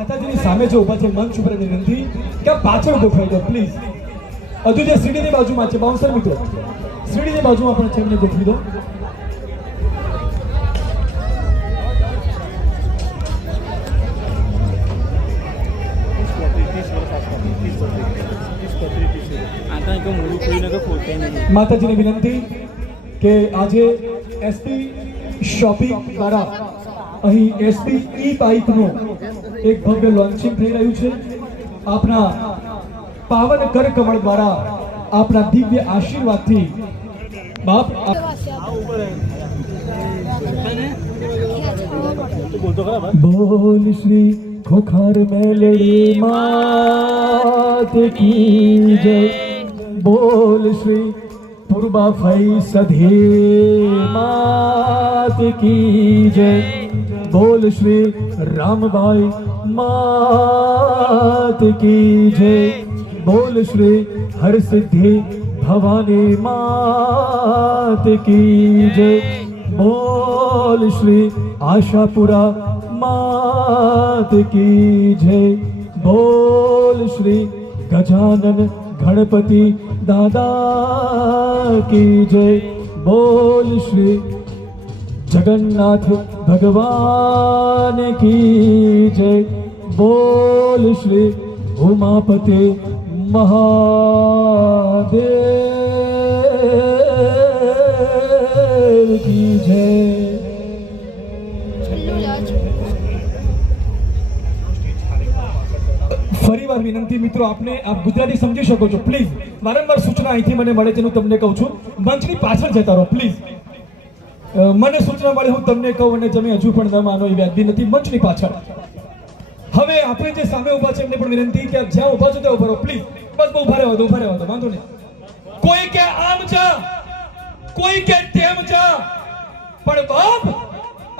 માતાજીની સામે જે ઊભા છે મંચ ઉપર વિનંતી કે પાછળ ગોઠવાઈ દો પ્લીઝ. હજુ જે સીડીની બાજુમાં છે બાઉન્સર મિત્રો, સીડીની બાજુમાં પણ છે, એમને ગોઠવી દો. માતાજીની વિનંતી કે આજે એસપી શોપિંગ દ્વારા અહીં એસપી ઈ બાઇકનું એક ભવ્ય લોન્ચિંગ થઈ રહ્યું છે. આપના પાવન કર કમળ દ્વારા આપના દિવ્ય આશીર્વાદથી બાપ બોલ શ્રી ખોખાર મેલડી માત કી જય, બોલ શ્રી પૂર્વા ફઈ સધે માત કી જય, બોલ શ્રી રામભાઈ માત કી જય, બોલ શ્રી હરસિદ્ધિ ભવાની માત કી જય, બોલ શ્રી આશાપુરા માત કી જય, બોલ શ્રી ગજાનન ગણપતિ દાદા કી જય, બોલ શ્રી जगन्नाथ भगवान की जय, बोल श्री उमापति महादेव की जय. ફરીવાર વિનંતી મિત્રો, આપને આપ ગુજરાતી સમજી શકો છો પ્લીઝ. વારંવાર સૂચના અહીંથી મને મળે છે, હું તમને કહું છું મંચની પાછળ જતા રહો પ્લીઝ. મને સૂચના મળે હું તમને કહું અને તમે હજુ પણ ન માનો એ વ્યાજબી નથી. મંચની પાછળ હવે આપણે જે સામે ઉભા છે એમને પણ વિનંતી કે જ્યાં ઉભા છો ત્યાં ઉભા રહો પ્લીઝ. બસ બહુ ઉભા રહેવા દો, વાંધો નહીં. કોઈ કે આમ જા, કોઈ કે તેમ જા, પણ બાપ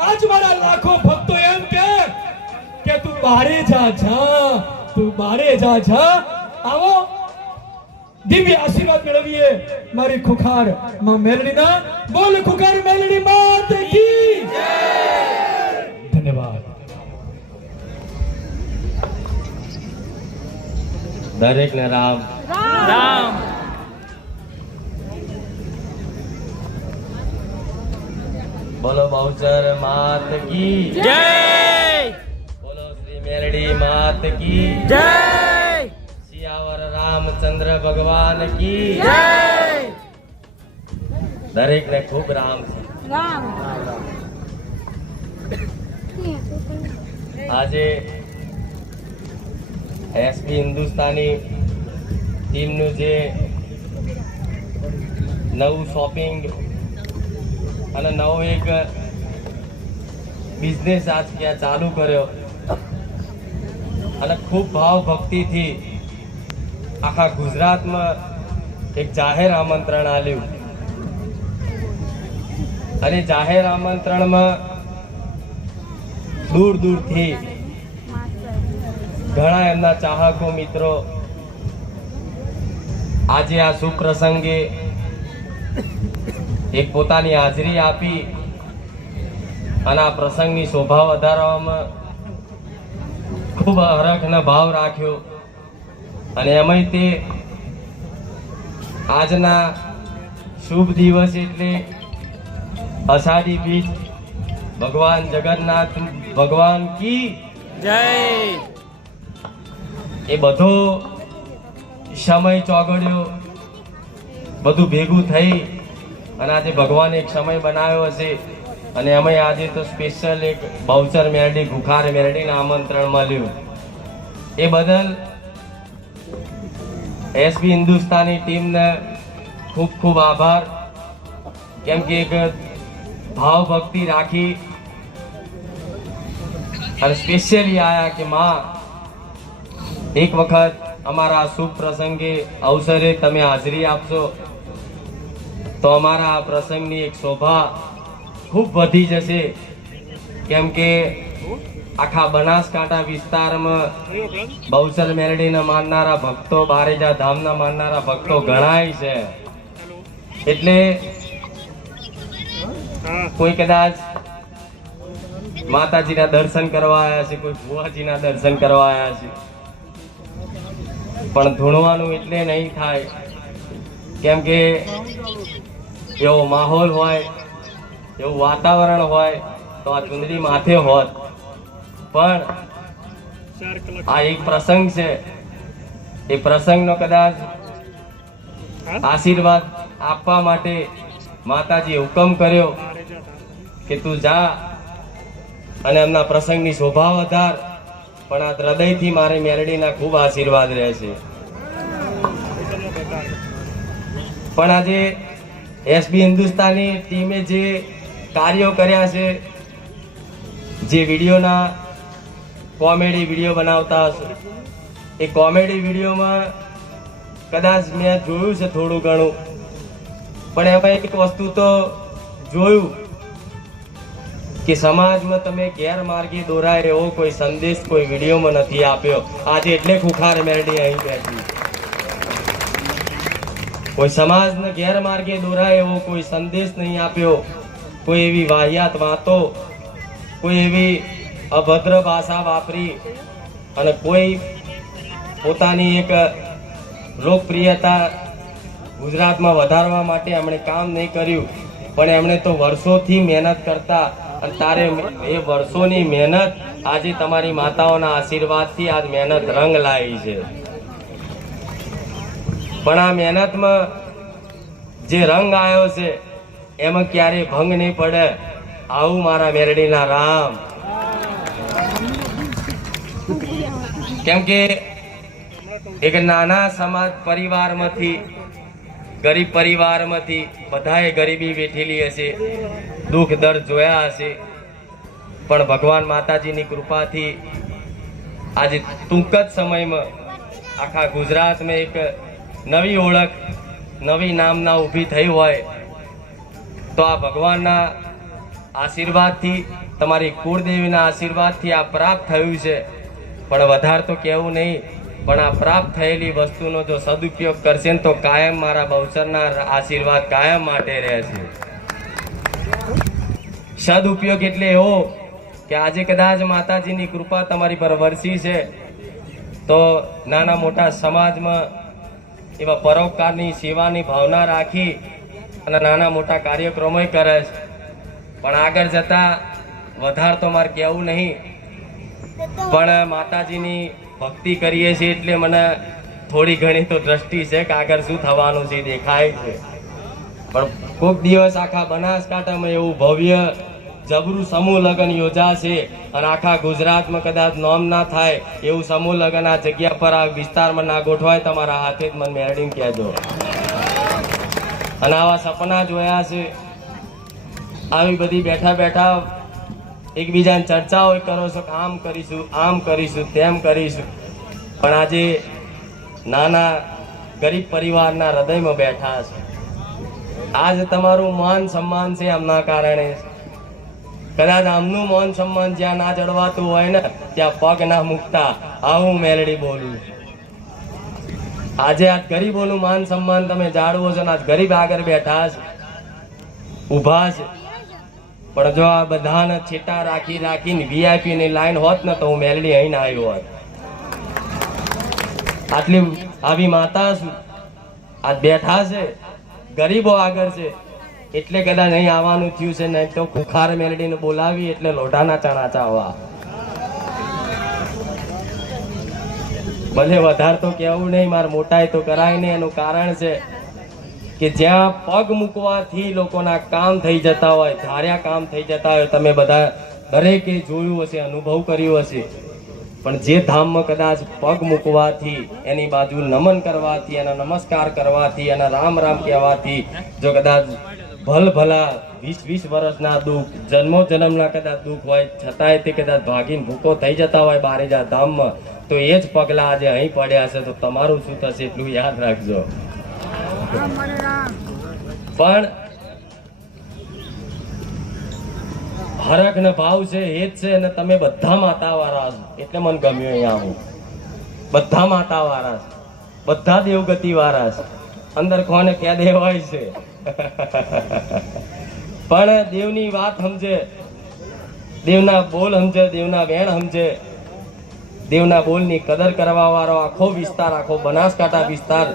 આજ મારા લાખો ભક્તો એમ કે તું બારે જા, તું બારે જા. આવો દિવ્ય આશીર્વાદ મેળવીએ મારી ખુખાર માં મેલડીના. બોલ ખુખાર મેલડી માત કી જય. ધન્યવાદ. દરેક ને રામ રામ. બોલો બહુચર માત કી જય, બોલો શ્રી મેલડી માત કી જય, સિયાવર રામચંદ્ર ભગવાન કી જય. દરેક ને ખૂબ રામ રામ. આજે એસપી હિન્દુસ્તાની ટીમનું જે નવું શોપિંગ અને નવો એક બિઝનેસ આજ ક્યાં ચાલુ કર્યો અને ખૂબ ભાવ ભક્તિથી આખા ગુજરાતમાં એક જાહેર આમંત્રણ આપ્યું અને જાહેર આમંત્રણમાં દૂર દૂરથી ઘણા એમના ચાહકો મિત્રો આજે આ શુભ પ્રસંગે એક પોતાની હાજરી આપી અને આ પ્રસંગની શોભા વધારવામાં ખૂબ હરખનો ભાવ રાખ્યો. અને એમાંય તે આજના શુભ દિવસ એટલે અષાઢી બીજ, ભગવાન જગન્નાથ ભગવાન કી જય. એ બધો સમય ચોગડ્યો, બધું ભેગું થઈ અને આજે ભગવાને એક સમય બનાવ્યો હશે અને એમાંય આજે તો સ્પેશિયલ એક બહુચર મેરડી ખુખાર મેરડીને આમંત્રણ મળ્યું. એ બદલ એસપી હિન્દુસ્તાની ટીમને ખૂબ ખૂબ આભાર. કેમ કે એક ભાવ ભક્તિ રાખી અને સ્પેશિયલી આયા કે માં એક વખત અમારા શુભ પ્રસંગે અવસરે તમે હાજરી આપશો તો અમારા આ પ્રસંગની એક શોભા ખૂબ વધી જશે. કેમ કે આખા બનાસકાંઠા વિસ્તારમાં બહુચર મેલડીને માનનારા ભક્તો, બારેજા ધામના માનનારા ભક્તો ઘણાય છે. એટલે કોઈ કદાચ માતાજીના દર્શન કરવા આવ્યા છે, કોઈ ભુવાજીના દર્શન કરવા આવ્યા છે, પણ ધૂણવાનું એટલે નહીં થાય, કેમ કે એવો માહોલ હોય, એવું વાતાવરણ હોય તો આ ચુંદડી માથે હોત. પણ આ એક પ્રસંગ છે, એ પ્રસંગનો કદાચ આશીર્વાદ આપવા માટે માતાજી હુકમ કર્યો કે તું જા અને એમના પ્રસંગની શોભા વધાર. પણ આ હૃદયથી મારી મેલડીના ખૂબ આશીર્વાદ રહે છે. પણ આજે એસબી હિન્દુસ્તાની ટીમે જે કાર્યો કર્યા છે, જે વિડીયોના કોમેડી વિડીયો બનાવતા હશો, એ કોમેડી વિડીયોમાં કદાચ મેં જોયું છે થોડું ઘણું, પણ એમાં એક વસ્તુ તો જોયું કે સમાજમાં તમે ગેરમાર્ગે દોરાય એવો કોઈ સંદેશ કોઈ વિડીયોમાં નથી આપ્યો. આજે એટલે ખુખાર મેલડી અહીં બેઠી. કોઈ સમાજને ગેરમાર્ગે દોરાય એવો કોઈ સંદેશ નહીં આપ્યો, કોઈ એવી વાહિયાત વાતો, કોઈ એવી અભદ્ર ભાષા વાપરી અને કોઈ પોતાની એક લોકપ્રિયતા ગુજરાતમાં વધારવા માટે એમણે કામ નહીં કર્યું. પણ એમણે તો વર્ષોથી મહેનત કરતા, અને તારે એ વર્ષોની મહેનત આજે તમારી માતાઓના આશીર્વાદથી આજ મહેનત રંગ લાવી છે. પણ આ મહેનતમાં જે રંગ આવ્યો છે એમાં ક્યારે ભંગ નહીં પડે. આવું મારા મેલડીના રામ. કેમ કે એક નાના સમાજ પરિવારમાંથી, ગરીબ પરિવારમાંથી, બધાએ ગરીબી વેઠેલી હશે, દુઃખ દર્દ જોયા હશે, પણ ભગવાન માતાજીની કૃપાથી આજે ટૂંક જ સમયમાં આખા ગુજરાતમાં એક નવી ઓળખ, નવી નામના ઊભી થઈ હોય તો આ ભગવાનના આશીર્વાદથી, તમારી કુળદેવીના આશીર્વાદથી આ પ્રાપ્ત થયું છે. પણ વધારે તો કહેવું નહીં, પણ આ પ્રાપ્ત થયેલી વસ્તુનો જો સદુપયોગ કરશે ને તો કાયમ મારા બહુચરના આશીર્વાદ કાયમ માટે રહેશે. સદુપયોગ એટલે એવો કે આજે કદાચ માતાજીની કૃપા તમારી પર વરસી છે તો નાના મોટા સમાજમાં એવા પરોપકારની સેવાની ભાવના રાખી અને નાના મોટા કાર્યક્રમો કરે છે. પણ આગળ જતા વધારે તો મારે કહેવું નહીં, પણ માતાજીની ભક્તિ કરીએ છીએ એટલે મને થોડી ઘણી તો દ્રષ્ટિ છે કે આગળ શું થવાનું છે દેખાય છે. પણ કોઈક દિવસ આખા બનાસકાંઠામાં એવું ભવ્ય જબરું સમૂહ લગ્ન યોજાશે અને આખા ગુજરાતમાં કદાચ નોમ ના થાય એવું સમૂહ લગ્ન આ જગ્યા પર, આ વિસ્તારમાં ના ગોઠવાય, તમારા હાથે જ મને મેળવીને કહેજો. અને આવા સપના જોયા છે, આવી બધી બેઠા બેઠા એકબીજાને ચર્ચાઓ કરો છો કે આમ કરીશું, આમ કરીશું, તેમ કરીશું. પણ આજે નાના ગરીબ પરિવારના હૃદયમાં બેઠા છે. આજ તમારું માન સન્માન છે એમના કારણે. કદાચ આમનું માન સન્માન જ્યાં ના જળવાતું હોય ને ત્યાં પગ ના મૂકતા. આવું મેલડી બોલું. આજે આ ગરીબોનું માન સન્માન તમે જાળવો છો ને આજ ગરીબ આગળ બેઠા છે, ઊભા છે. પણ જો આ બધાને છેટા રાખી રાખીને વીઆઈપી ની લાઈન હોત ને તો હું મેલડી અહીં ના આવ્યો હોત. આટલી આવી માતા છું, આજ બેઠા છે, ગરીબો આગળ છે એટલે કદાચ અહીં આવવાનું થયું છે. નહીં તો ખુખાર મેલડીને બોલાવી એટલે લોઢાના ચણા ચાવવા. ભલે વધારે તો કેવું નહીં, મારે મોટાઈ તો કરાય નહીં. એનું કારણ છે કે જ્યાં પગ મૂકવાથી લોકોના કામ થઈ જતા હોય, ધાર્યા કામ થઈ જતા હોય, તમે બધા દરેકે જોયું હશે, અનુભવ કર્યો હશે. પણ જે ધામમાં કદાચ પગ મૂકવાથી, એની બાજુ નમન કરવાથી, એના નમસ્કાર કરવાથી, એના રામ રામ કહેવાથી જો કદાચ ભલા 20 વર્ષના દુઃખ, જન્મો જન્મના કદાચ દુઃખ હોય છતાંય તે કદાચ ભાગીને ભૂકો થઈ જતા હોય બારેજા ધામમાં, તો એ જ પગલા આજે અહીં પડ્યા છે. તો તમારું શું થશે એટલું યાદ રાખજો. પણ હરખ ને ભાવ છે એ જ છે. અને તમે બધા માતા વાળા છો એટલે મને ગમ્યું અહીંયા આવું. બધા માતા વાળા છે, બધા દેવગતિ વાળા છે. અંદર કોને ક્યાં દેવ હોય છે પણ દેવની વાત સમજે દેવના બોલ સમજે, દેવના વેણ સમજે, દેવના બોલની કદર કરવા વાળો આખો વિસ્તાર, આખો બનાસકાંઠા વિસ્તાર,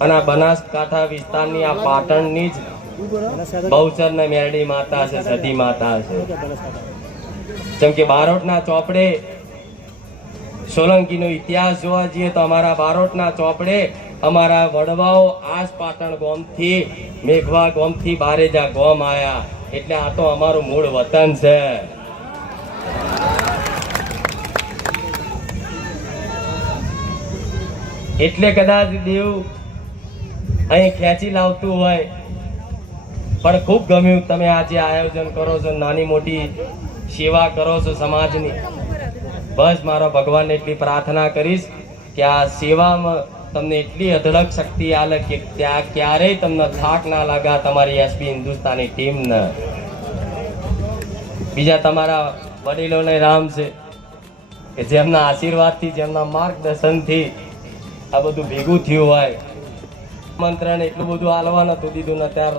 અને આ બનાસકાંઠા વિસ્તારની આ પાટણની જ બહુચરના મેરડી માતા છે, સતી માતા છે. જેમ કે બારોટના ચોપડે સોલંકીનો ઇતિહાસ જોવા જઈએ તો અમારા બારોટના ચોપડે અમારા વડવાઓ આજ પાટણ ગોમથી, મેઘવા ગોમથી બારેજા ગોમ આયા, એટલે આ તો અમારું મૂળ વતન છે. એટલે કદાચ દેવ અહીં ખેંચી લાવતું હોય, પણ ખૂબ ગમ્યું તમે આજે આયોજન કરો છો, નાની મોટી સેવા કરો છો સમાજની. બસ મારો ભગવાનને એટલી પ્રાર્થના કરીશ કે આ સેવામાં તમને એટલી અઢળક શક્તિ આલે કે ત્યાં ક્યારેય તમને થાક ના લાગા તમારી એસપી હિન્દુસ્તાની ટીમને. બીજા તમારા વડીલોને રામ છે કે જેમના આશીર્વાદથી, જેમના માર્ગદર્શનથી આ બધું ભેગું થયું હોય. મંત્રને એટલું બધું હાલવા નતું દીધું ને ત્યારે